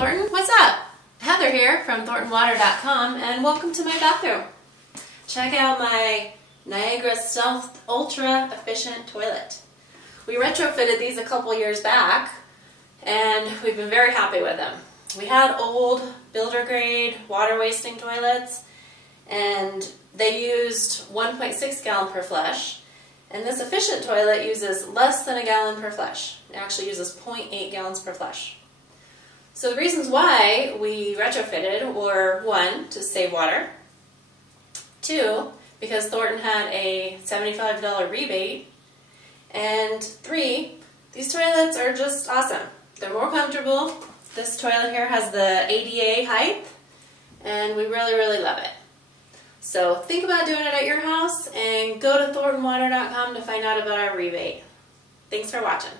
Thornton, what's up? Heather here from ThorntonWater.com and welcome to my bathroom. Check out my Niagara Stealth Ultra Efficient Toilet. We retrofitted these a couple years back and we've been very happy with them. We had old builder grade water wasting toilets and they used 1.6 gallon per flush, and this efficient toilet uses less than a gallon per flush. It actually uses 0.8 gallons per flush. So the reasons why we retrofitted were 1, to save water, 2, because Thornton had a $75 rebate, and 3, these toilets are just awesome. They're more comfortable. This toilet here has the ADA height, and we really love it. So think about doing it at your house and go to ThorntonWater.com to find out about our rebate. Thanks for watching.